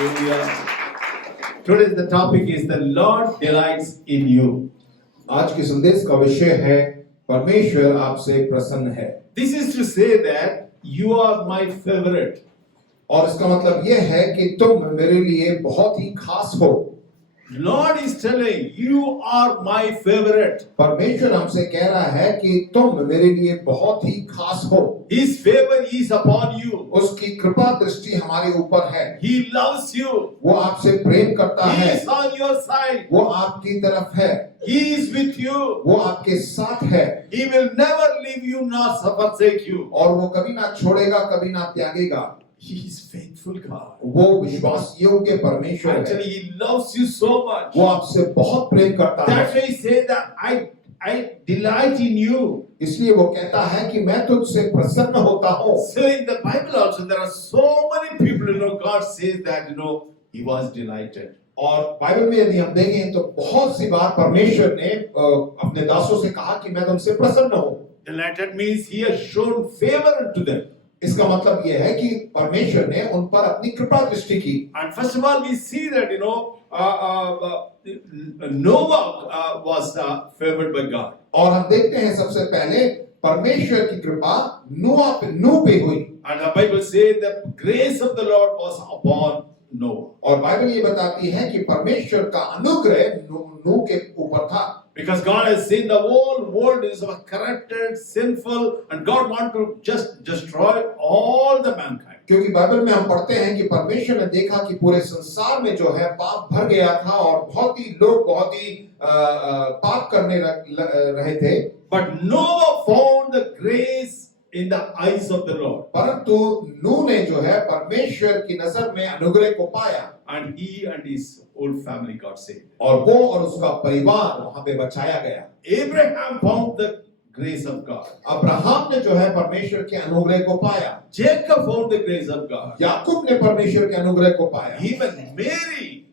Hallelujah. Today's the topic is the Lord delights in you. आज के संदेश का विषय है परमेश्वर आपसे प्रसन्न है। This is to say that you are my favorite. और इसका मतलब यह है कि तुम मेरे लिए बहुत ही खास हो। Lord is telling you are my favorite. परमेश्वर हमसे कह रहा है कि तुम मेरे लिए बहुत ही खास हो। His favor is upon you. उसकी कृपा दृष्टि हमारे ऊपर है। He loves you. वो आपसे प्रेम करता He है। is on your side. वो आपकी तरफ है। He is with you. वो आपके साथ है। He will never leave you nor forsake you. और वो कभी ना छोड़ेगा, कभी ना त्यागेगा। He is faithful God. वो विश्वास योग्य परमेश्वर है। Actually, He loves you so much. वो आपसे बहुत प्रेम करता है। That's why He said that I delight in you. इसलिए वो कहता है कि मैं तुझसे प्रसन्न होता हूँ। So in the Bible also there are so many people, God says that, He was delighted. और बाइबल में यदि हम देखें तो बहुत सी बार परमेश्वर ने अपने दासों से कहा कि मैं तुमसे प्रसन्न हूँ। Delighted means He has shown favor unto them. इसका मतलब यह है कि परमेश्वर ने उन पर अपनी कृपा दृष्टि की। And first of all we see that, Noah was favored by God. और हम देखते हैं सबसे पहले परमेश्वर की कृपा नूह पे हुई। And the Bible says the grace of the Lord was upon Noah. और बाइबल ये बताती है कि परमेश्वर का अनुग्रह नूह के ऊपर था। Because God has seen the whole world is corrupted, sinful, and God wants to just destroy all the mankind. क्योंकि बाइबल में हम पढ़ते हैं कि परमेश्वर ने देखा कि पूरे संसार में जो है पाप भर गया था और बहुत ही लोग बहुत ही पाप करने रहे थे। But Noah found the grace in the eyes of the Lord. परंतु नूह ने जो है परमेश्वर की नजर में अनुग्रह को पाया। And he and his whole family got saved. और वो और उसका परिवार वहां पे बचाया गया। Abraham found the grace of God. Abraham ने जो है परमेश्वर के अनुग्रह को पाया। Jacob found the grace of God. याकूब ने परमेश्वर के अनुग्रह को पाया। Even Mary,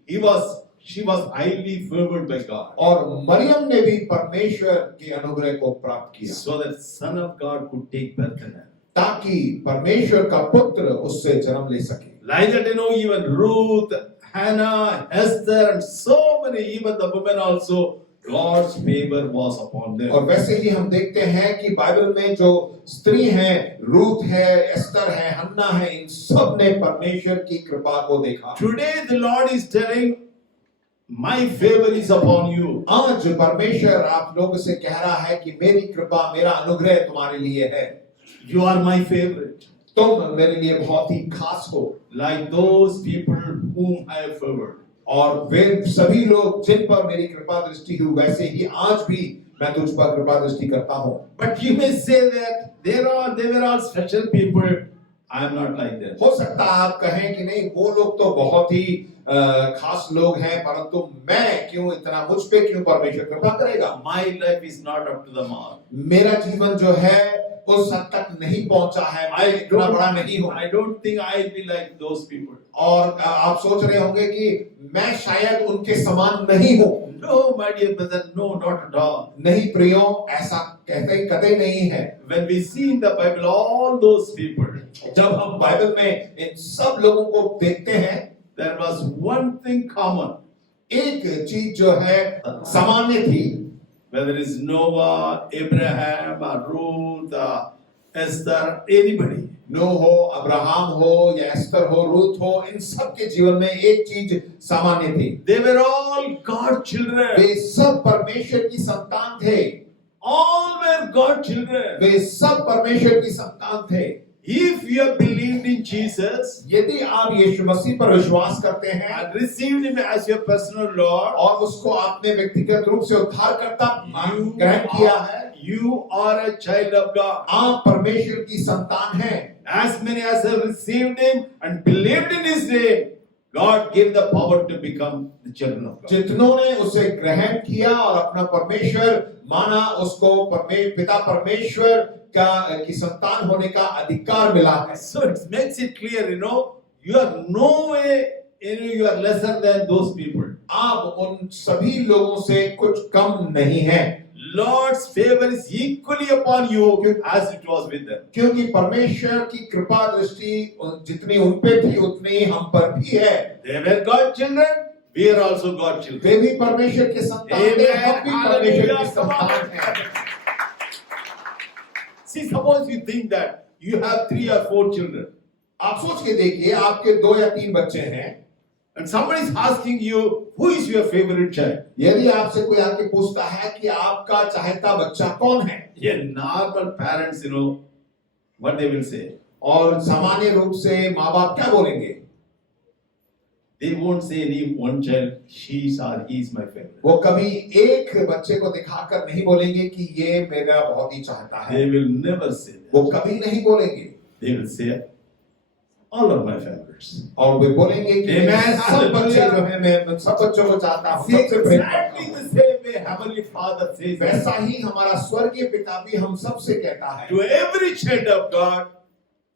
she was highly favored by God. और मरियम ने भी परमेश्वर के अनुग्रह को प्राप्त किया। So that Son of God could take birth in her. ताकि परमेश्वर का पुत्र उससे जन्म ले सके। Like that, even Ruth, Hannah, Esther, and so many, even the women also, God's favor was upon them. और वैसे ही हम देखते हैं कि बाइबल में जो स्त्री हैं, रूथ है, एस्तर है, हन्ना है, इन सब ने परमेश्वर की कृपा को देखा। Today the Lord is telling, my favor is upon you. आज परमेश्वर आप लोगों से कह रहा है कि मेरी कृपा, मेरा अनुग्रह तुम्हारे लिए है। You are my favorite. तुम मेरे लिए बहुत ही खास हो। Like those people whom I have favored. और वे सभी लोग जिन पर मेरी कृपा दृष्टि हुई, वैसे ही आज भी मैं तुझ पर कृपा दृष्टि करता हूँ। But you may say that they were all special people. I am not like that. हो सकता है आप कहें कि नहीं, वो लोग तो बहुत ही खास लोग हैं, परंतु मैं क्यों इतना, मुझ पे क्यों परमेश्वर कृपा करेगा? My life is not up to the mark. मेरा जीवन जो है उस हद तक नहीं पहुंचा है, मैं इतना बड़ा नहीं हूँ। I don't think I'll be like those people. और आप सोच रहे होंगे कि मैं शायद उनके समान नहीं हूँ। No, my dear brother, no, not at all. नहीं प्रियो, ऐसा कहते कतई नहीं है। When we see in the Bible all those people, जब हम बाइबल में इन सब लोगों को देखते हैं, there was one thing common. एक चीज जो है सामान्य थी। Whether it's Noah, Abraham, or Ruth, Esther, anybody. नूह हो, अब्राहम हो या एस्तर हो, रूथ हो, इन सब के जीवन में एक चीज सामान्य थी। They were all God's children. वे सब परमेश्वर की संतान थे। All were God's children. वे सब परमेश्वर की संतान थे। If you have believed in Jesus, यदि आप यीशु मसीह पर विश्वास करते हैं and received Him as your personal Lord, और उसको आपने व्यक्तिगत रूप से उद्धारकर्ता ग्रहण किया है, you are a child of God. आप परमेश्वर की संतान हैं। As many as have received Him and believed in His name, God gave the power to become the children of God. जितनों ने उसे ग्रहण किया और अपना परमेश्वर माना, उसको पिता परमेश्वर की संतान होने का अधिकार मिला है। So it makes it clear, you are no way, you are lesser than those people. आप उन सभी लोगों से कुछ कम नहीं हैं। Lord's favor is equally upon you as it was with them. क्योंकि परमेश्वर की कृपा दृष्टि जितनी उन पे थी उतनी हम पर भी है। They were God's children. We are also God's children. वे भी परमेश्वर के संतान हैं, Amen. हम भी परमेश्वर Hallelujah. के संतान हैं। See, suppose you think that you have 3 or 4 children, आप सोच के देखिए, आपके 2 या 3 बच्चे हैं, and somebody is asking you, who is your favorite child? यदि आपसे कोई आके पूछता है कि आपका चाहता बच्चा कौन है, Yeah, normal parents, what they will say. और सामान्य रूप से माँ बाप क्या बोलेंगे? They won't say any one child, she or he is my favorite. वो कभी एक बच्चे को दिखाकर नहीं बोलेंगे कि ये मेरा बहुत ही चाहता है। They will never say that. वो कभी नहीं बोलेंगे। They will say, all of my favorites. और वे बोलेंगे कि Amen. मेरे सब बच्चे जो हैं, मैं सब बच्चों को चाहता हूँ, सबसे प्रेम करता Exactly हूँ। the same way Heavenly Father says that. वैसा ही हमारा स्वर्गीय पिता भी हम सबसे कहता है। To every child of God,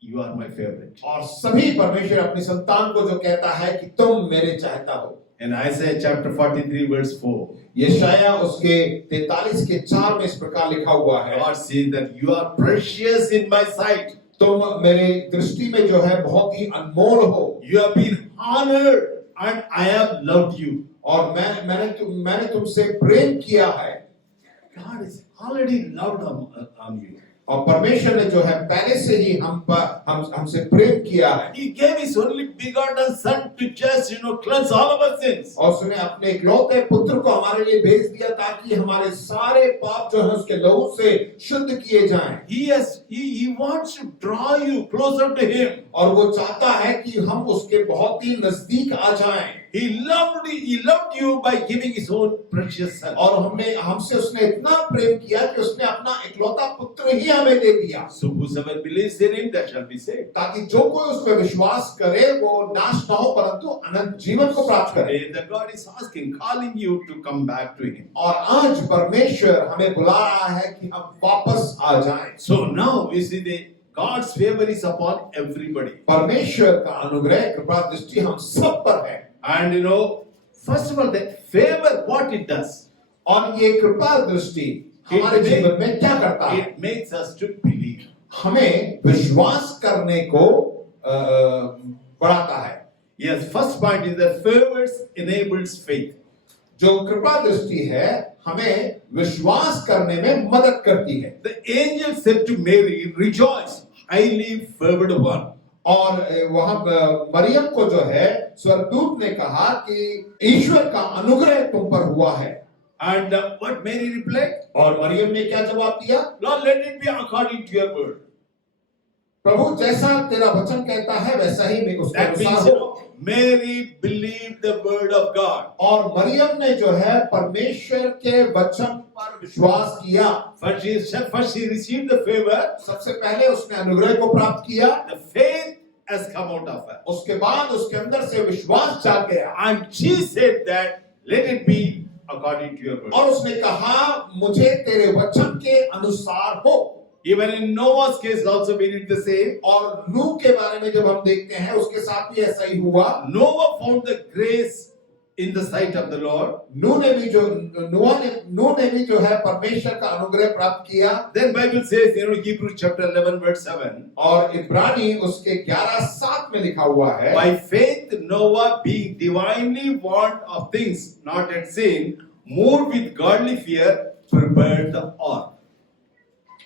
you are my favorite. और सभी परमेश्वर अपनी संतान को जो कहता है कि तुम मेरे चाहता हो। In Isaiah chapter 43 verse 4, यशायाह उसके 43 के 4 में इस प्रकार लिखा हुआ है, God says that you are precious in my sight. तुम मेरे दृष्टि में जो है बहुत ही अनमोल हो, You have been honored and I have loved you. और मैंने तुमसे प्रेम किया है। God is already loved on you. और परमेश्वर ने जो है पहले से ही हमसे प्रेम किया है। He gave his only begotten son to just, cleanse all of our sins. और उसने अपने इकलौते पुत्र को हमारे लिए भेज दिया ताकि हमारे सारे पाप जो है उसके लहू से शुद्ध किए जाएं। He wants to draw you closer to him. और वो चाहता है कि हम उसके बहुत ही नजदीक आ जाएं। He loved you by giving his own precious son. और हमसे उसने इतना प्रेम किया कि उसने अपना इकलौता पुत्र ही हमें दे दिया। So whosoever believes in him, that shall be saved. ताकि जो कोई उस पर विश्वास करे वो नाश न हो परंतु अनंत जीवन को प्राप्त करे। Today the God is asking, calling you to come back to him. और आज परमेश्वर हमें बुला रहा है कि हम वापस आ जाएं। So now we see God's favor is upon everybody. परमेश्वर का अनुग्रह कृपा दृष्टि हम सब पर है। And first of all, that favor, what it does, और ये कृपा दृष्टि हमारे जीवन में क्या करता है? it makes us to believe. हमें विश्वास करने को बढ़ाता है। Yes, first point is that favor enables faith. जो कृपा दृष्टि है हमें विश्वास करने में मदद करती है। The angel said to Mary, rejoice, highly favored one. और वहां मरियम को जो है स्वर्गदूत ने कहा कि ईश्वर का अनुग्रह तुम पर हुआ है। And what Mary replied? और मरियम ने क्या जवाब दिया? Lord, let it be according to your word. प्रभु जैसा तेरा वचन कहता है वैसा ही मैं उसके That अनुसार means हो। Mary believed the word of God. और मरियम ने जो है परमेश्वर के वचन पर विश्वास किया। First she received the favor. सबसे पहले उसने अनुग्रह को प्राप्त किया। The faith has come out of her. उसके बाद उसके अंदर से विश्वास जाग गया। And she said that, let it be according to your word. और उसने कहा मुझे तेरे वचन के अनुसार हो। Even in Noah's case also we read the same. और नूह के बारे में जब हम देखते हैं उसके साथ भी ऐसा ही हुआ। Noah found the grace in the sight of the Lord. नूह ने भी जो है परमेश्वर का अनुग्रह प्राप्त किया। Then Bible says, Hebrews chapter 11 verse 7. और इब्रानी उसके 11:7 में लिखा हुआ है, By faith Noah, being divinely warned of things not yet seen, moved with godly fear, prepared the ark.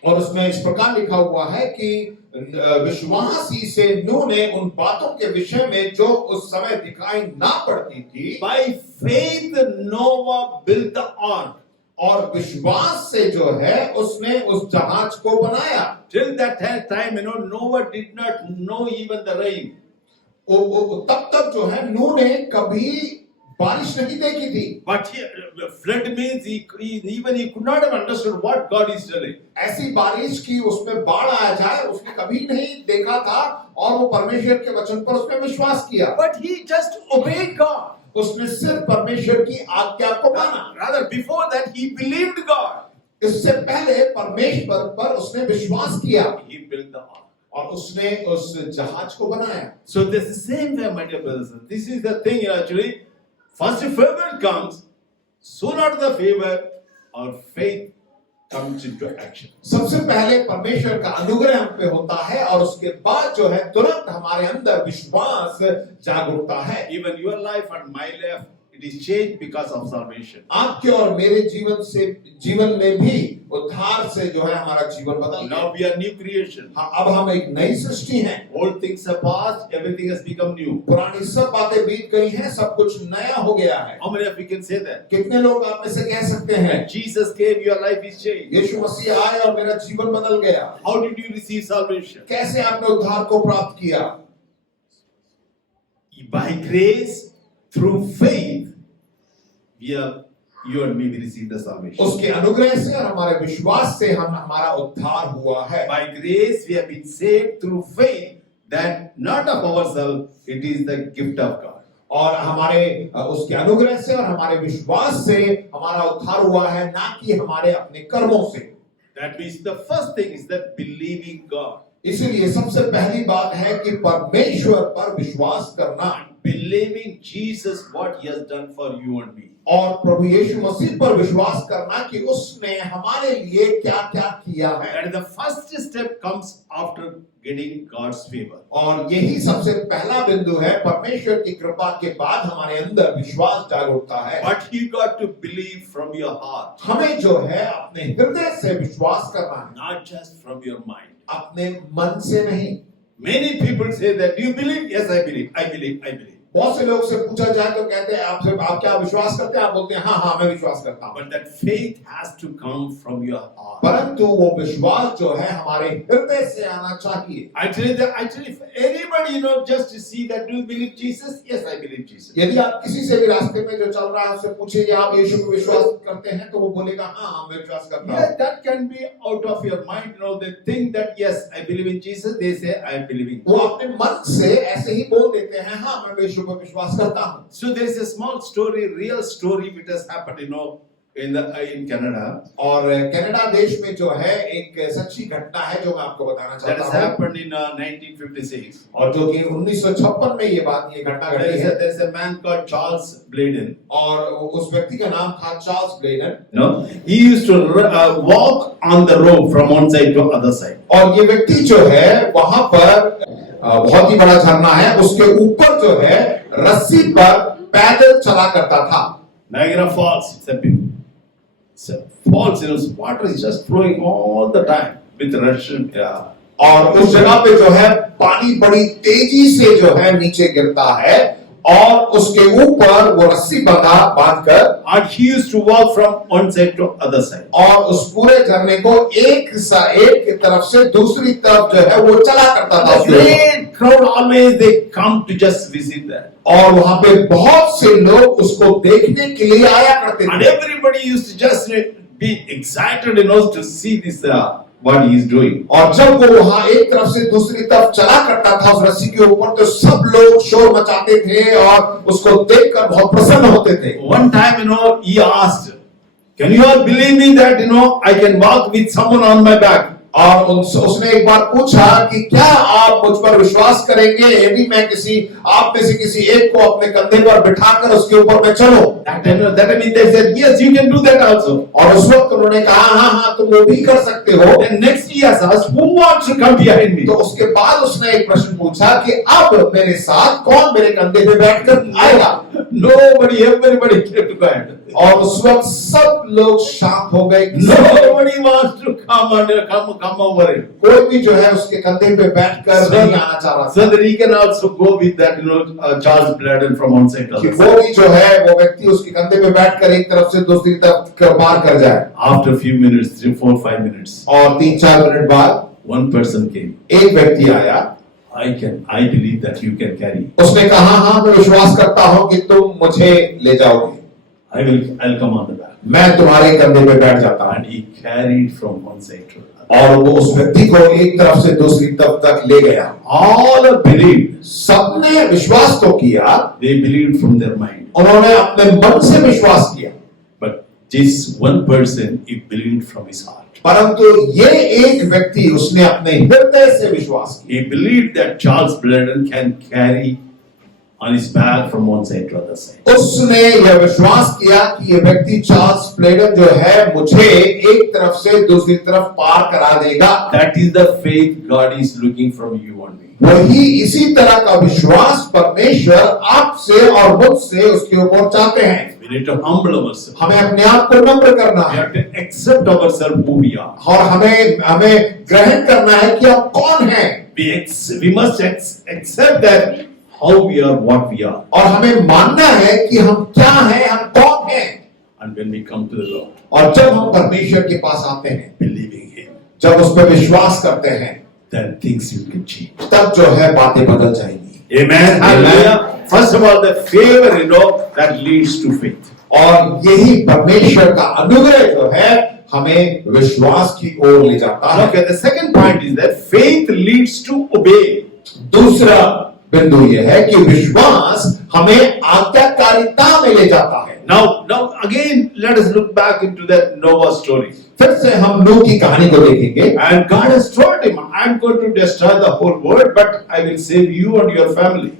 और उसमें इस प्रकार लिखा हुआ है कि विश्वास ही से नूह ने उन बातों के विषय में जो उस समय दिखाई ना पड़ती थी, By faith Noah built the ark. और विश्वास से जो है उसने उस जहाज को बनाया। Till that time, Noah did not know even the rain. तब तक जो है नूह ने कभी बारिश नहीं देखी थी। But flood means he could not have understood what God is telling. ऐसी बारिश की उसमें बाढ़ आ जाए उसने कभी नहीं देखा था और वो परमेश्वर के वचन पर उसने विश्वास किया। But he just obeyed God. उसने सिर्फ परमेश्वर की आज्ञा को माना। Rather, before that he believed God. इससे पहले परमेश्वर पर उसने विश्वास किया He built the ark. और उसने उस जहाज को बनाया। So this is the same way, my dear brothers. This is the thing actually. First favor comes, soon after the favor, our faith comes into action. सबसे पहले परमेश्वर का अनुग्रह हम पे होता है और उसके बाद जो है तुरंत हमारे अंदर विश्वास जाग उठता है। Even your life and my life, it is changed because of salvation. आपके और मेरे जीवन में भी उद्धार से जो है हमारा जीवन बदल गया। Now we are new creation. हाँ, अब हम एक नई सृष्टि हैं। Old things are past, everything has become new. पुरानी सब बातें बीत गई हैं, सब कुछ नया हो गया है। How many of you can say that? कितने लोग आप में से कह सकते हैं Jesus came, your life is changed. यीशु मसीह आए और मेरा जीवन बदल गया। How did you receive salvation? कैसे आपने उद्धार को प्राप्त किया? By grace, through faith, you and me we receive the salvation. उसके अनुग्रह से और हमारे विश्वास से हमारा उद्धार हुआ है। By grace, we have been saved through faith, that not of ourselves, it is the gift of God. और हमारे उसके अनुग्रह से और हमारे विश्वास से हमारा उद्धार हुआ है, ना कि हमारे अपने कर्मों से। That means the first thing is that believing God. इसीलिए सबसे पहली बात है कि परमेश्वर पर विश्वास करना, Believing Jesus what he has done for you and me. और प्रभु यीशु मसीह पर विश्वास करना कि उसने हमारे लिए क्या-क्या किया है। And the first step comes after getting God's favor. और यही सबसे पहला बिंदु है, परमेश्वर की कृपा के बाद हमारे अंदर विश्वास जाग उठता है। But you got to believe from your heart, हमें जो है अपने हृदय से विश्वास करना है, not just from your mind. अपने मन से नहीं। Many people say that, do you believe? Yes, I believe. I believe. I believe. बहुत से लोग से पूछा जाए तो कहते हैं आप क्या विश्वास करते हैं? आप बोलते हैं हाँ मैं विश्वास करता हूँ। But that faith has to come from your heart. परंतु वो विश्वास जो है हमारे हृदय से आना चाहिए। Actually, if anybody just to see that, do you believe Jesus? Yes, I believe Jesus. यदि आप किसी से भी रास्ते में जो चल रहा है उससे पूछेंगे आप यीशु को विश्वास करते हैं, तो वो बोलेगा हाँ मैं विश्वास करता हूँ। Yeah, that can be out of your mind. They think that yes, I believe in Jesus. They say I believe in Jesus. वो अपने मन से ऐसे ही बोल देते हैं हाँ मैं यीशु पर विश्वास करता हूँ। So there is a small story, real story, which has happened, in Canada. और कनाडा देश में जो है एक सच्ची घटना है जो मैं आपको बताना That has चाहता हूँ, happened in 1956. और जो कि 1956 में ये घटना घटी है। There is a man called Charles Bladen. और उस व्यक्ति का नाम था Charles Bladon. He used to walk on the rope from one side to other side. और ये व्यक्ति जो है वहां पर बहुत ही बड़ा झरना है, उसके ऊपर जो है रस्सी पर पैदल चला करता था। Niagara Falls. It's a falls. Water is just flowing all the time with Russian. और उस जगह पे जो है पानी बड़ी तेजी से जो है नीचे गिरता है और उसके ऊपर वो रस्सी बांधकर And he used to walk from one side to other side. और उस पूरे झरने को एक तरफ से दूसरी तरफ जो है वो चला करता था। The great crowd always they come to just visit that. और वहां पे बहुत से लोग उसको देखने के लिए आया करते And थे। everybody used to just be excited, to see this what he is doing. और जब वो वहां एक तरफ से दूसरी तरफ चला करता था उस रस्सी के ऊपर, तो सब लोग शोर मचाते थे और उसको देखकर बहुत प्रसन्न होते थे। One time, he asked, "Can you all believe me that I can walk with someone on my back?" और उसने एक बार पूछा कि क्या आप मुझ पर विश्वास करेंगे यदि मैं आप में से किसी एक को अपने कंधे पर बिठाकर उसके ऊपर मैं चलूं? That means they said, "Yes, you can do that also." और उस वक्त उन्होंने कहा हाँ तुम वो भी कर सकते हो। Then next he has asked, "Who wants to come behind me?" तो उसके बाद उसने एक प्रश्न पूछा कि अब मेरे साथ कौन मेरे कंधे पे बैठकर आएगा? Nobody, everybody kept quiet. और उस वक्त सब लोग शांत हो गए। Nobody wants to come over it. कोई भी जो है उसके कंधे पे बैठकर नहीं आना चाह रहा था। So that he can also go with that, Charles Bladen from one side to कि other वो side. भी जो है वो व्यक्ति उसके कंधे पे बैठकर एक तरफ से दूसरी तरफ पार कर जाए। After a few minutes, 3, 4, 5 minutes, और 3-4 मिनट बाद one person came. एक व्यक्ति आया। I believe that you can carry. उसने कहा हाँ मैं विश्वास करता हूँ कि तुम मुझे ले जाओगे। I'll come on the back. मैं तुम्हारे कंधे पे बैठ जाता हूँ। And he carried from one side to another. और वो उस व्यक्ति को एक तरफ से दूसरी तरफ तक ले गया। All believed. सबने विश्वास तो किया, They believed from their mind. उन्होंने अपने मन से विश्वास किया, But this one person, he believed from his heart. परंतु ये एक व्यक्ति उसने अपने हृदय से विश्वास किया। He believed that Charles Bladen can carry on his back from one side to other side. उसने यह विश्वास किया कि ये व्यक्ति चार्ल्स प्लेडन जो है मुझे एक तरफ से दूसरी तरफ पार करा देगा। That is the faith God is looking from you and me. वही इसी तरह का विश्वास परमेश्वर आपसे और मुझसे उसके ऊपर चाहते हैं। We need to humble ourselves. हमें अपने आप को नम्र करना We है have to accept ourselves who we are. और हमें ग्रहण करना है कि हम कौन हैं। We must accept that how we are, what we are. और हमें मानना है कि हम क्या हैं, हम कौन हैं। And when we come to the Lord, और जब हम परमेश्वर के पास आते हैं, believing Him, जब उस पर विश्वास करते हैं, then things will can change. तब जो है बातें बदल जाएंगी। Amen. Hallelujah. First of all, the favor, that leads to faith. और यही परमेश्वर का अनुग्रह जो है हमें विश्वास की ओर ले जाता है। Okay, the second point is that faith leads to obey. दूसरा बिंदु यह है कि विश्वास हमें आज्ञाकारिता में ले जाता है। Now again, let us look back into that Noah story. फिर से हम नूह की कहानी को देखेंगे। And God has told him, I'm going to destroy the whole world, but I will save you and your family.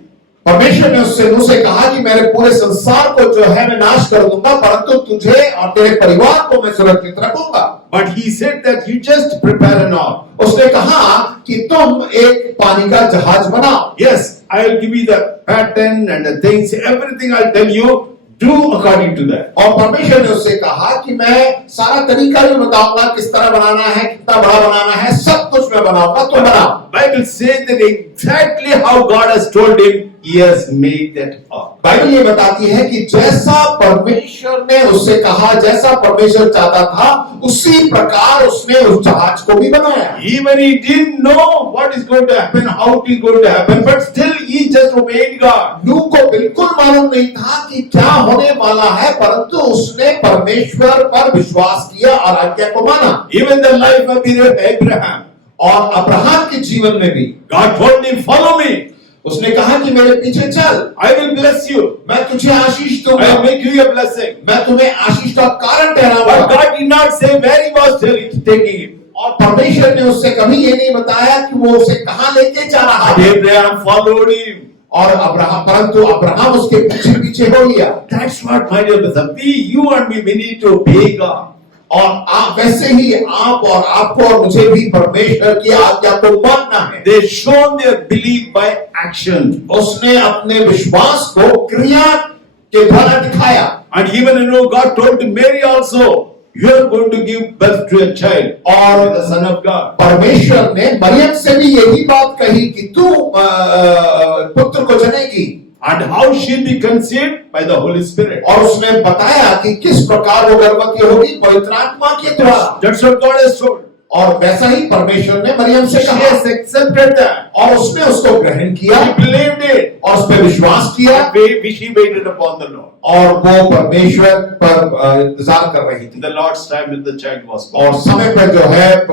परमेश्वर ने उससे नूह से कहा कि मेरे पूरे संसार को जो है मैं नाश कर दूंगा, परंतु तुझे और तेरे परिवार को मैं सुरक्षित रखूंगा। But he said that you just prepare an ark. उसने कहा कि तुम एक पानी का जहाज बनाओ। Yes, I will give you the pattern and the things, everything I'll tell you, do according to that. और परमेश्वर ने उससे कहा कि मैं सारा तरीका भी बताऊंगा, किस तरह बनाना है, कितना बड़ा बनाना है, सब कुछ मैं बनाऊंगा, तुम बनाओ। Bible says that exactly how God has told him, he has made that ark. Bible ये बताती है कि जैसा परमेश्वर ने उससे कहा, जैसा परमेश्वर चाहता था, उसी प्रकार उसने उस जहाज को भी बनाया। Even he didn't know what is going to happen, how it is going to happen, but still he just obeyed God. नूह को बिल्कुल मालूम नहीं था कि क्या होने वाला है, परंतु उसने परमेश्वर पर विश्वास किया और आज्ञा को माना। Even the life of Abraham, और अब्राहम के जीवन में भी God told him, follow me. उसने कहा कि मेरे पीछे चल, I will bless you. मैं तुझे आशीष I दूंगा, will make you a blessing. मैं तुम्हें आशीष का कारण But ठहराऊंगा। God did not say where he was taking him. और परमेश्वर ने उससे कभी ये नहीं बताया कि वो उसे कहां लेके जा रहा है। Abraham followed him. और अब्राहम, परंतु अब्राहम उसके पीछे पीछे हो लिया। That's what, my dear brother, you and me, we need to obey God. और आप वैसे ही आप और आपको और मुझे भी परमेश्वर की आज्ञा को मानना है। They shown their belief by action. उसने अपने विश्वास को क्रिया के द्वारा दिखाया। And even God told to Mary also, you are going to give birth to a child, or the Son of God. परमेश्वर ने मरियम से भी यही बात कही कि तू पुत्र को जनेगी। And how she be conceived? By the Holy Spirit. और उसने बताया कि किस प्रकार वो गर्भवती होगी, पवित्र आत्मा के द्वारा। That's what God has told. और वैसा ही परमेश्वर ने मरियम से She कहा has accepted that. और उसने उसको ग्रहण किया She believed it. और उस पर विश्वास किया She waited upon the Lord. और वो परमेश्वर पर इंतजार कर रही थी। In the Lord's time, when the child was born. और समय पर जो है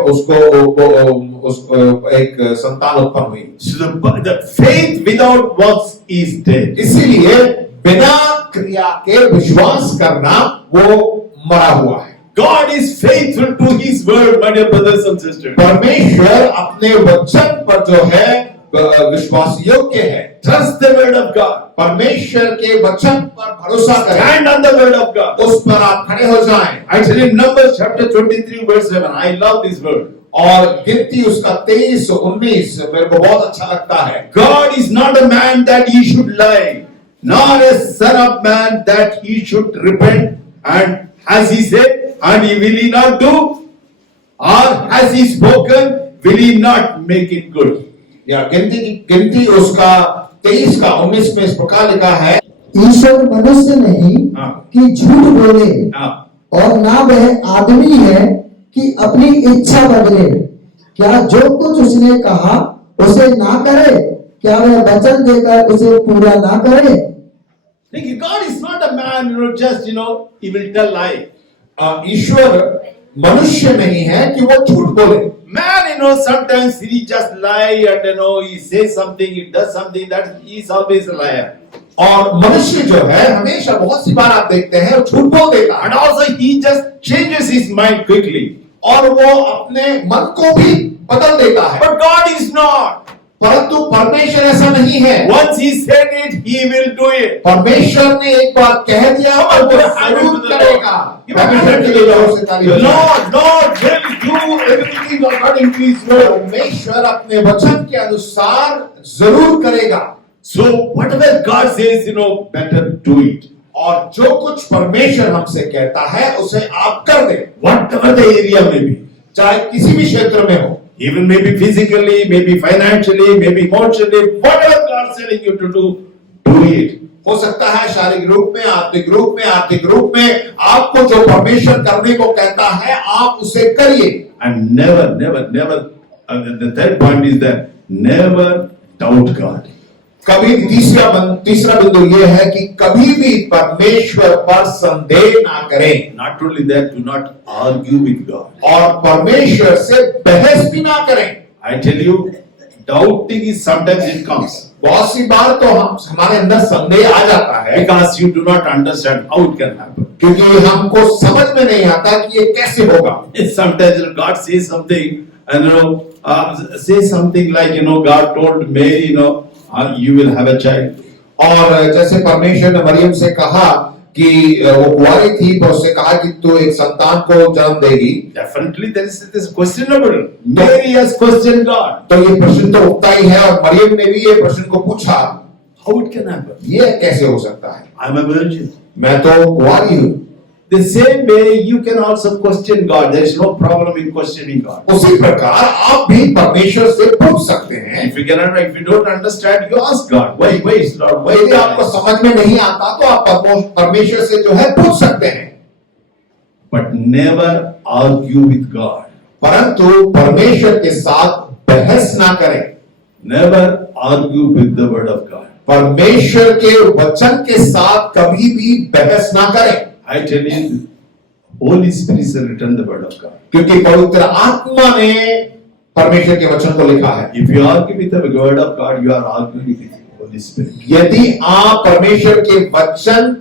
उसको एक संतान उत्पन्न हुई। So the faith without works is dead. इसीलिए बिना क्रिया के विश्वास करना वो मरा हुआ है। God is faithful to His word, my dear brothers and sisters. परमेश्वर अपने वचन पर जो है विश्वास योग्य है। Trust the word of God. परमेश्वर के वचन पर भरोसा करें। Stand on the word of God. उस पर आप खड़े हो जाएं। Actually, in Numbers chapter 23 verse 7, I love this word. और गिनती उसका 23-19 मेरे को बहुत अच्छा लगता है। God is not a man that he should lie, nor a son of man that he should repent. And has he said, and he will he not do? Or has he spoken, will he not make it good? या गिनती उसका 23 का 19 में इस प्रकार लिखा है, ईश्वर मनुष्य नहीं कि झूठ बोले और ना वह आदमी है कि अपनी इच्छा बदले। क्या जो कुछ उसने कहा उसे ना करे, क्या वह वचन देकर उसे पूरा ना करे? Think God is not a man, just he will tell lie. ईश्वर मनुष्य नहीं है कि वो झूठ बोले। Man, sometimes he just lie and he says something, he does something, that he is always a liar. और मनुष्य जो है हमेशा बहुत सी बार आप देखते हैं वो झूठ बोल देता है। And also he just changes his mind quickly. और वो अपने मन को भी बदल देता है। But God is not. परंतु परमेश्वर ऐसा नहीं है। Once he said it, he will do it. परमेश्वर ने एक बार कह दिया और वो जरूर करेगा। परमेश्वर के लिए जोर से ताली बजाएं। Lord will do everything according to his word. परमेश्वर अपने वचन के अनुसार जरूर करेगा। So whatever God says, better do it. और जो कुछ परमेश्वर हमसे कहता है उसे आप कर दें, Whatever the area may be. चाहे किसी भी क्षेत्र में हो, Even maybe physically, maybe financially, maybe emotionally, whatever God is telling you to do it. हो सकता है शारीरिक रूप में, आत्मिक रूप में, आर्थिक रूप में, आपको जो परमेश्वर करने को कहता है आप उसे करिए। And never, the third point is that never doubt God. कभी तीसरा बिंदु यह है कि कभी भी परमेश्वर पर संदेह ना करें। Not only that, do not argue with God. और परमेश्वर से बहस भी ना करें। I tell you, doubting is sometimes it comes. बहुत सी बार तो हमारे अंदर संदेह आ जाता है Because you do not understand how it can happen. क्योंकि हमको समझ में नहीं आता कि ये कैसे होगा। Sometimes God says something and say something like God told Mary you will have a child. और जैसे परमेश्वर ने मरियम से कहा कि वो कुंवारी थी तो उससे कहा कि तू एक संतान को जन्म देगी। Definitely there is this questionable. Mary has questioned God. तो ये प्रश्न तो उठता ही है और मरियम ने भी ये प्रश्न को पूछा, How it can happen? ये कैसे हो सकता है? I am a virgin. मैं तो कुंवारी हूँ। The same way you can also question God. There is no problem in questioning God. उसी प्रकार आप भी परमेश्वर से पूछ सकते हैं। If you don't understand, you ask God. Why is Lord? Why? यदि आपको समझ में नहीं आता तो आप परमेश्वर से जो है पूछ सकते हैं। But never argue with God. परंतु परमेश्वर के साथ बहस ना करें। Never argue with the word of God. परमेश्वर के वचन के साथ कभी भी बहस ना करें। I tell you, Holy Spirit has written the word of God. क्योंकि पवित्र आत्मा ने परमेश्वर के वचन को लिखा है। If you argue with the word of God, you are arguing with the Holy Spirit. यदि आप परमेश्वर के वचन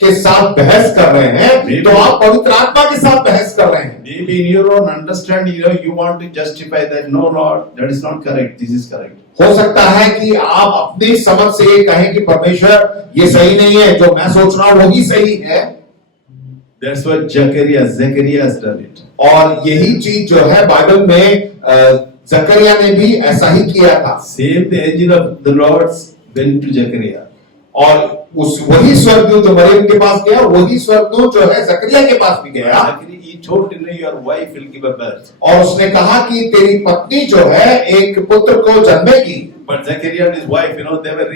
के साथ बहस कर रहे हैं तो आप पवित्र आत्मा के साथ बहस कर रहे हैं। Maybe in your own understanding, you want to justify that. No, Lord, that is not correct. This is correct. हो सकता है कि आप अपनी समझ से ये कहें कि परमेश्वर ये सही नहीं है, जो मैं सोच रहा हूं वही सही है। That's what Zechariah has done it. और यही चीज जो है बाइबल में जकरिया ने भी ऐसा ही किया था। Same the angel of the Lord went to Zechariah. और उस वही स्वर्गदूत जो मरियम के पास गया, वही स्वर्गदूत जो है जकरिया के पास भी गया। He told him, your wife will give a birth. और उसने कहा कि तेरी पत्नी जो है एक पुत्र को जन्मेगी। But Zechariah and his wife, they were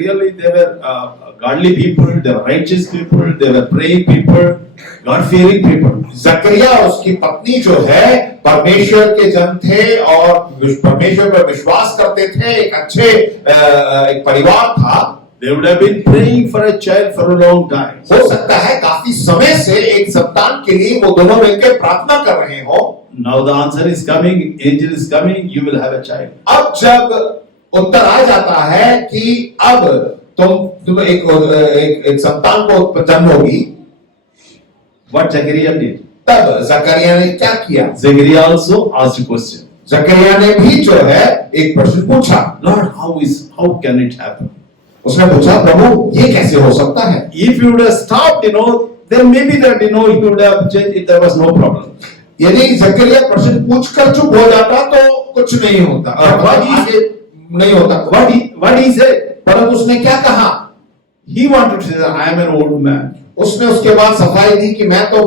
godly people, they were righteous people, they were praying people, God-fearing people. जकरिया और उसकी पत्नी जो है परमेश्वर के जन थे और परमेश्वर पर विश्वास करते थे, एक अच्छे एक परिवार था। They would have been praying for a child for a long time. हो सकता है काफी समय से एक संतान के लिए वो दोनों मिलकर प्रार्थना कर रहे हो। Now the answer is coming, angel is coming, you will have a child. अब जब उत्तर आ जाता है कि अब तुम एक संतान को जन्म होगी, What Zechariah did? तब जकरिया ने क्या किया? Zechariah also asked a question. जकरिया ने भी जो है एक प्रश्न पूछा, Lord, how can it happen? उसने पूछा, प्रभु ये कैसे हो सकता है? If you would have stopped, then maybe that he would have changed it, there was no problem. यदि जकरिया प्रश्न पूछकर चुप हो जाता तो कुछ नहीं होता, नहीं होता। What he said? परंतु उसने क्या कहा? He wanted to say that I am an old man. उसने उसके बाद सफाई दी कि मैं तो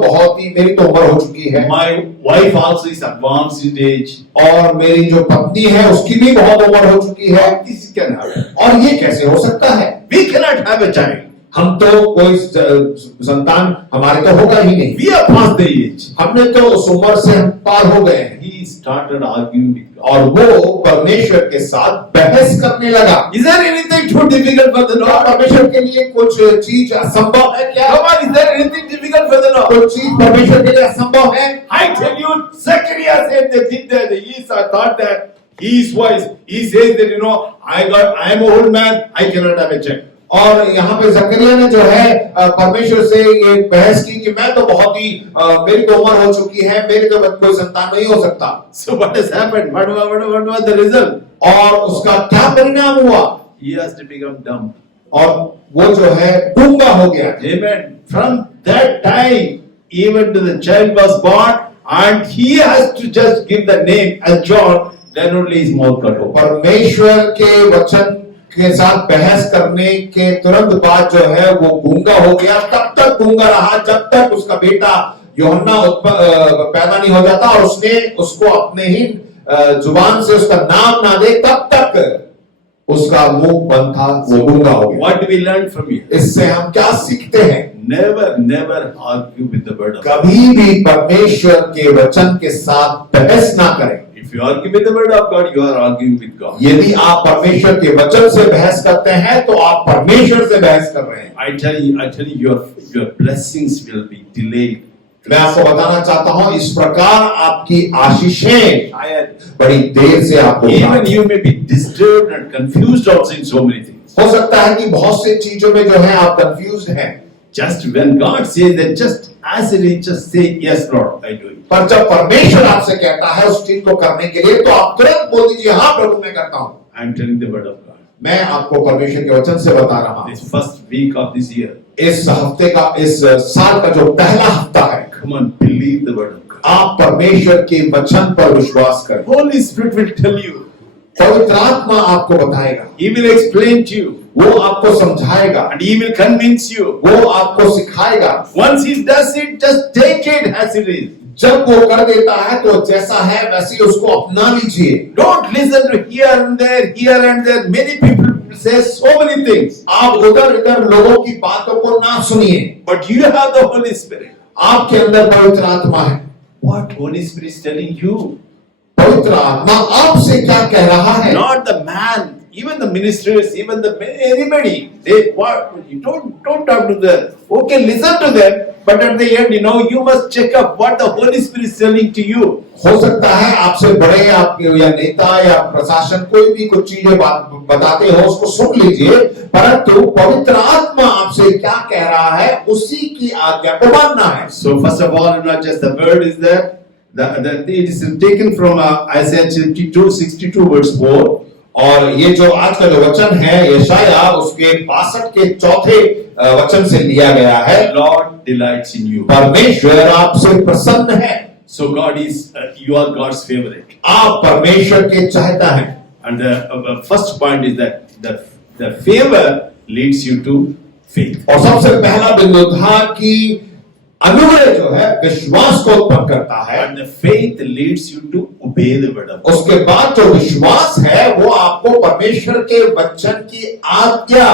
मेरी तो उम्र हो चुकी है। My wife also is advanced in age. और मेरी जो पत्नी है उसकी भी बहुत उम्र हो चुकी है। This can happen. और ये कैसे हो सकता है? We cannot have a child. हम तो कोई संतान हमारे तो होगा ही नहीं। We are past the age. हमने तो उस उम्र से हम पार हो गए हैं। He started arguing with God. और वो परमेश्वर के साथ बहस करने लगा। Is there anything too difficult for the Lord? परमेश्वर के लिए कुछ चीज असंभव है क्या? Come on, is there anything difficult for the Lord? कुछ चीज परमेश्वर के लिए असंभव है? I tell you, Zechariah said that he thought that he is wise. He says that I am an old man, I cannot have a child. और यहाँ पे जकरिया ने जो है परमेश्वर से ये बहस की कि मैं तो बहुत ही मेरी तो उम्र हो चुकी है, मेरी तो कोई संतान नहीं हो सकता। So what has happened? What was the result? और उसका क्या परिणाम हुआ? He has to become dumb. और वो जो है गूंगा हो गया। Amen. From that time, even to the child was born, and he has to just give the name as John, then only his mouth got open. परमेश्वर के वचन के साथ बहस करने के तुरंत बाद जो है वो गूंगा हो गया। तब तक गूंगा रहा जब तक उसका बेटा यूहन्ना पैदा नहीं हो जाता और उसने उसको अपने ही जुबान से उसका नाम ना दे, तब तक उसका मुंह बंद था, वो गूंगा हो गया। What do we learn from here? इससे हम क्या सीखते हैं? Never argue with the word of God. कभी भी परमेश्वर के वचन के साथ बहस ना करें। If you argue with the word of God, you are arguing with God. यदि आप परमेश्वर के वचन से बहस करते हैं तो आप परमेश्वर से बहस कर रहे हैं। I tell you, your blessings will be delayed. मैं आपको बताना चाहता हूं, इस प्रकार आपकी आशीषें शायद बड़ी देर से आपको Even you may be disturbed and confused also in so many things. हो सकता है कि बहुत सी चीजों में जो है आप कंफ्यूज हैं। Just when God says that, just as it is, just say yes, Lord, I do it. पर जब परमेश्वर आपसे कहता है उस चीज को करने के लिए, तो आप तुरंत बोल दीजिए, हाँ प्रभु मैं करता हूं। I am telling the word of God. मैं आपको परमेश्वर के वचन से बता रहा हूं। This first week of this year, इस हफ्ते का, इस साल का जो पहला हफ्ता है, come on, believe the word of God. आप परमेश्वर के वचन पर विश्वास करें। Holy Spirit will tell you. पवित्र आत्मा आपको बताएगा, He will explain to you, वो आपको समझाएगा, and He will convince you. वो आपको सिखाएगा। Once He does it, just take it as it is. जब वो कर देता है तो जैसा है वैसे ही उसको अपना लीजिए। Don't listen to here and there. Many people say so many things. आप उधर इधर लोगों की बातों को ना सुनिए। But you have the Holy Spirit. आपके अंदर पवित्र आत्मा है। What Holy Spirit is telling you? पवित्र आत्मा आपसे क्या कह रहा है? Not the man, even the ministers, even the anybody. They what? You don't talk to them. Okay, listen to them, but at the end, you must check up what the Holy Spirit is telling to you. हो सकता है आपसे बड़े आपके या नेता या प्रशासन कोई भी कुछ चीजें बताते हो, उसको सुन लीजिए, परंतु पवित्र आत्मा आपसे क्या कह रहा है उसी की आज्ञा को मानना है। So first of all, not just the word is there. That it is taken from Isaiah 62 verse 4. और ये जो आज का जो वचन है यशाया उसके 62 के चौथे वचन से लिया गया है। Lord delights in you. परमेश्वर आपसे प्रसन्न है। So God is, you are God's favorite. आप परमेश्वर के चाहता हैं। And the first point is that the favor leads you to faith. और सबसे पहला बिंदु था कि अनुग्रह जो है विश्वास को उत्पन्न करता है। And the faith leads you to obey the word of God. उसके बाद जो विश्वास है वो आपको परमेश्वर के वचन की आज्ञा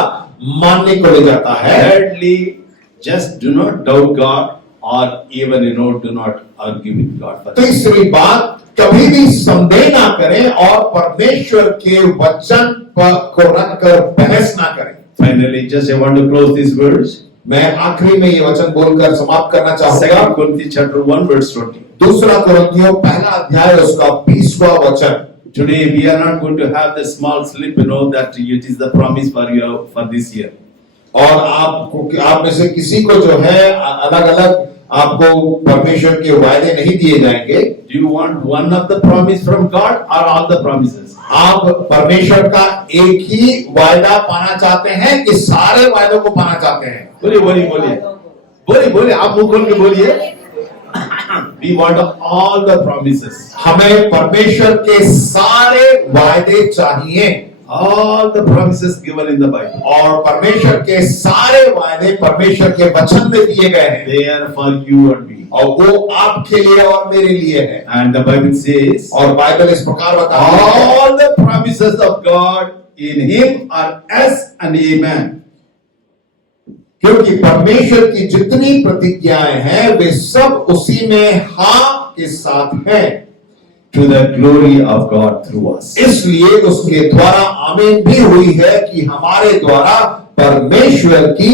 मानने को ले जाता है। Thirdly, just do not doubt God, or even do not argue with God. तीसरी बात, कभी भी संदेह ना करें और परमेश्वर के वचन को रखकर बहस ना करें। Finally, just I want to close these words. मैं आखिरी में ये वचन बोलकर समाप्त करना चाहूंगा। 2 Corinthians chapter 1 verse 20. दूसरा कुरिन्थियों पहला अध्याय उसका 20वां वचन। Today we are not going to have the small slip, that it is the promise for you for this year. और आप में से किसी को जो है अलग अलग आपको परमेश्वर के वायदे नहीं दिए जाएंगे। Do you want one of the promise from God or all the promises? आप परमेश्वर का एक ही वायदा पाना चाहते हैं कि सारे वायदों को पाना चाहते हैं? बोलिए आप मुंह खोल के बोलिए। We want all the promises. हमें परमेश्वर के सारे वायदे चाहिए। All the promises given in the Bible. और परमेश्वर के सारे वायदे परमेश्वर के वचन में दिए गए हैं। They are for you and me. और वो आपके लिए और मेरे लिए है। And the Bible says, और बाइबल इस प्रकार बताती है, all the promises of God in Him are yes and amen. क्योंकि परमेश्वर की जितनी प्रतिज्ञाएं हैं वे सब उसी में हाँ के साथ हैं। To the glory of God through us. इसलिए उसके द्वारा आमीन भी हुई है कि हमारे द्वारा परमेश्वर की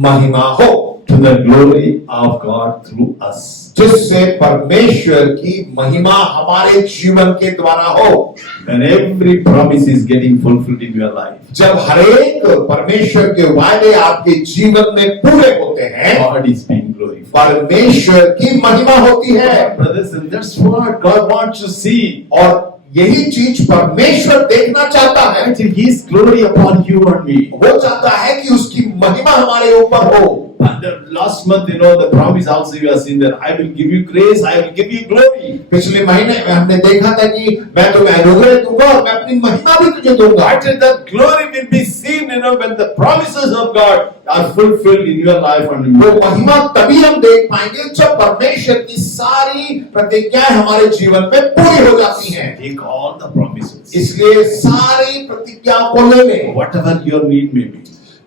महिमा हो। To the glory of God through us. जिससे परमेश्वर की महिमा हमारे जीवन के द्वारा हो। When every promise is getting fulfilled in your life. जब हरेक परमेश्वर के वायदे आपके जीवन में पूरे होते हैं, God is being glorified. परमेश्वर की महिमा होती है। Brothers and that's what God wants to see. और यही चीज परमेश्वर देखना चाहता है। His glory upon you and me. वो चाहता है कि उसकी महिमा हमारे ऊपर हो। And last month, the promise also you have seen that I will give you grace, I will give you glory. पिछले महीने में हमने देखा था कि मैं तुम्हें अनुग्रह दूंगा और मैं अपनी महिमा भी तुझे दूंगा। Actually, that glory will be seen, when the promises of God are fulfilled in your life and in वो your life. महिमा तभी हम देख पाएंगे जब परमेश्वर की सारी प्रतिज्ञाएं हमारे जीवन में पूरी हो जाती हैं। Take all the promises. इसलिए सारी प्रतिज्ञाओं को ले लें। Whatever your need may be.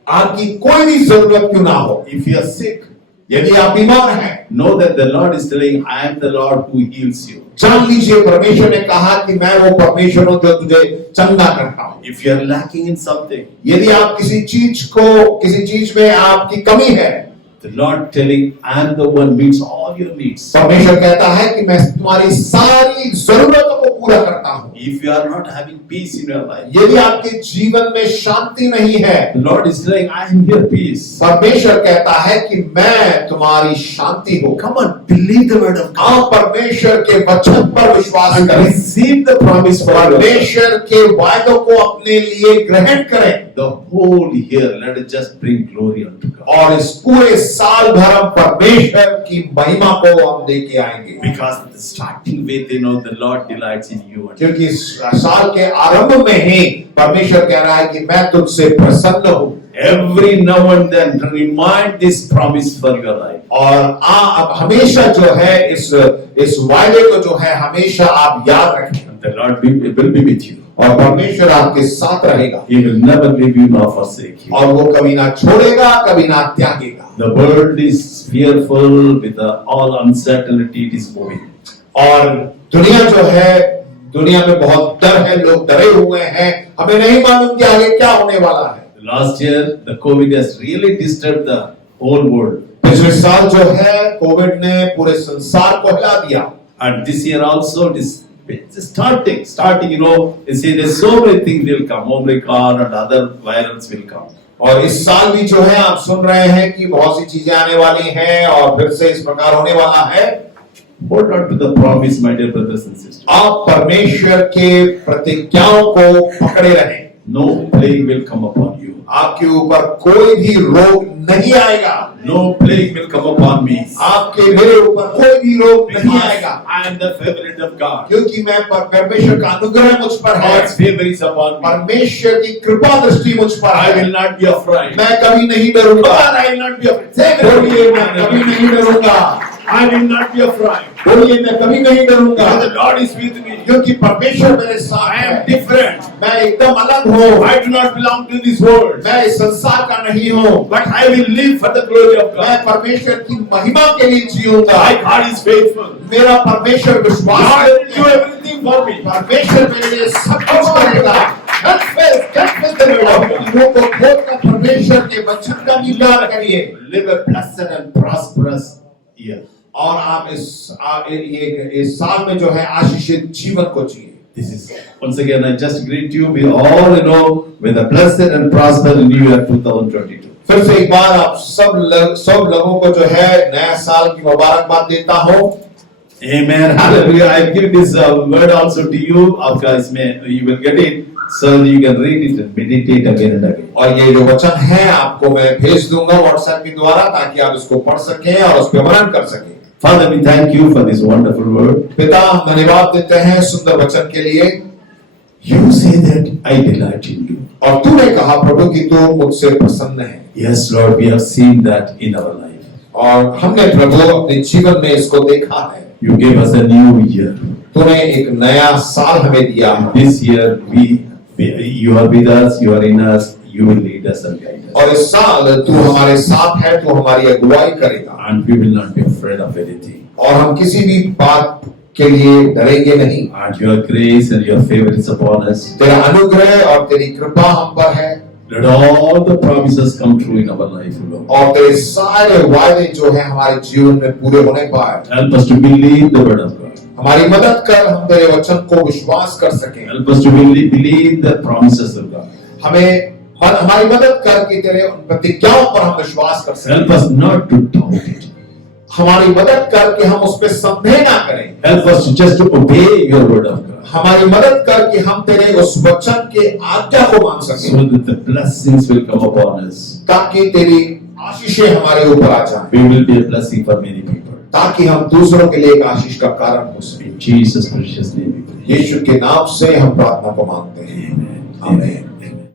आपकी कोई भी जरूरत क्यों ना हो, If you are sick, यदि आप बीमार हैं, know that the Lord is telling, I am the Lord who heals you. जान लीजिए परमेश्वर ने कहा कि मैं वो परमेश्वर हूं जो तुझे चंगा करता हूं। If you are lacking in something, यदि आप किसी चीज में आपकी कमी है, the Lord telling, I am the one meets all your needs. परमेश्वर कहता है कि मैं तुम्हारी सारी जरूरतों को पूरा करता हूं। If you are not having peace in your life, यदि आपके जीवन में शांति नहीं है, the Lord is telling, I am your peace. परमेश्वर कहता है कि मैं तुम्हारी शांति हूं। Come on, believe the word of God. आप परमेश्वर के वचन पर विश्वास And करें, receive the promise for your life. परमेश्वर के वायदों को अपने लिए ग्रहण करें The whole year, let us just bring glory unto God. और इस पूरे साल भर हम परमेश्वर की महिमा को हम लेके आएंगे। Because at the starting with, the Lord delights in you. क्योंकि इस साल के आरंभ में ही परमेश्वर कह रहा है कि मैं तुझसे प्रसन्न हूं। Every now and then remind this promise for your life. और अब हमेशा जो है इस वायदे को जो है हमेशा आप याद रखें। The Lord will be with you. और परमेश्वर आपके साथ रहेगा। He will never leave you nor forsake you. और वो कभी ना छोड़ेगा, कभी ना त्यागेगा। The world is fearful with all uncertainty it is moving. और दुनिया जो है, दुनिया में बहुत डर है, लोग डरे हुए हैं, हमें नहीं मालूम कि आगे क्या होने वाला है। Last year, the COVID has really disturbed the whole world. पिछले साल जो है कोविड ने पूरे संसार को हिला दिया। And this year also, it's starting. You see, there's so many things will come. Omicron and other viruses will come. और इस साल भी जो है आप सुन रहे हैं कि बहुत सी चीजें आने वाली हैं और फिर से इस प्रकार होने वाला है। Hold on to the promise, my dear brothers and sisters. आप परमेश्वर के प्रतिज्ञाओं को पकड़े रहें। No plague will come upon you. आपके ऊपर कोई भी रोग नहीं आएगा। No plague will come upon me. आपके मेरे ऊपर कोई भी रोग नहीं Because आएगा, I am the favorite of God. क्योंकि मैं परमेश्वर का अनुग्रह मुझ पर है। God's favor is upon me. परमेश्वर की कृपा दृष्टि मुझ पर I है। will not be afraid. मैं कभी नहीं Come डरूंगा। on, I will not be afraid. Say बोलिए मैं कभी नहीं डरूंगा। I will not be afraid. बोलिए मैं कभी नहीं डरूंगा, Because the Lord is with me. क्योंकि परमेश्वर मेरे साथ I है। am different. मैं एकदम अलग हूँ। I do not belong to this world. मैं इस संसार का नहीं हूँ, But I will live for the glory of मैं God. परमेश्वर की महिमा के लिए जीऊंगा। My God is faithful. मेरा परमेश्वर विश्वास God will do everything for me. परमेश्वर मेरे लिए सब कुछ करेगा। Confess the word of God. मुंह को खोलकर परमेश्वर के वचन का विचार करिए Live a blessed and prosperous year. और आप इस साल में जो है आशीषित जीवन को जिए। This is once again I just greet you. We all with a blessed and prosperous new year 2022. फिर से एक बार आप सब लोगों को जो है नया साल की मुबारकबाद देता हूँ। Amen. Hallelujah. I give this word also to you. आपका इसमें you will get it, so you can read it and meditate again and again. और ये जो वचन है आपको मैं भेज दूंगा व्हाट्सएप के द्वारा, ताकि आप इसको पढ़ सकें और उस पर मनन कर सकें। Father, we thank you for this wonderful word. पिता हम धन्यवाद देते हैं सुंदर वचन के लिए। You say that I delight in you. और तूने कहा प्रभु कि तू मुझसे प्रसन्न है। Yes, Lord, we have seen that in our life. और हमने प्रभु अपने जीवन में इसको देखा है। You gave us a new year. तूने एक नया साल हमें दिया है। This year you are with us, you are in us, you will lead us and guide us. और इस साल तू हमारे साथ है, तू हमारी अगुवाई करेगा। And we will not be afraid of anything. और हम किसी भी बात के लिए डरेंगे नहीं। And your grace and your favor is upon us. तेरा अनुग्रह और तेरी कृपा हम पर है। Let all the promises come true in our life, Lord. और तेरे सारे वायदे जो है हमारे जीवन में पूरे होने पाए। Help us to believe the word of God. हमारी मदद कर हम तेरे वचन को विश्वास कर सकें। Help us to believe the promises of God. हमारी मदद कर कि तेरे प्रतिज्ञाओं पर हम विश्वास कर सकें। Help us not to doubt it. हमारी मदद कर कि हम उस पर संदेह ना करें। Help us to just to obey your word of God. हमारी मदद कर कि हम तेरे उस वचन के आज्ञा को मान सकें, so that the blessings will come upon us. ताकि तेरी आशीषें हमारे ऊपर आ जाएं, We will be a blessing for many people. ताकि हम दूसरों के लिए एक आशीष का कारण हो सके। In Jesus' precious name we pray. यीशु के नाम से हम प्रार्थना को मांगते हैं, आमीन।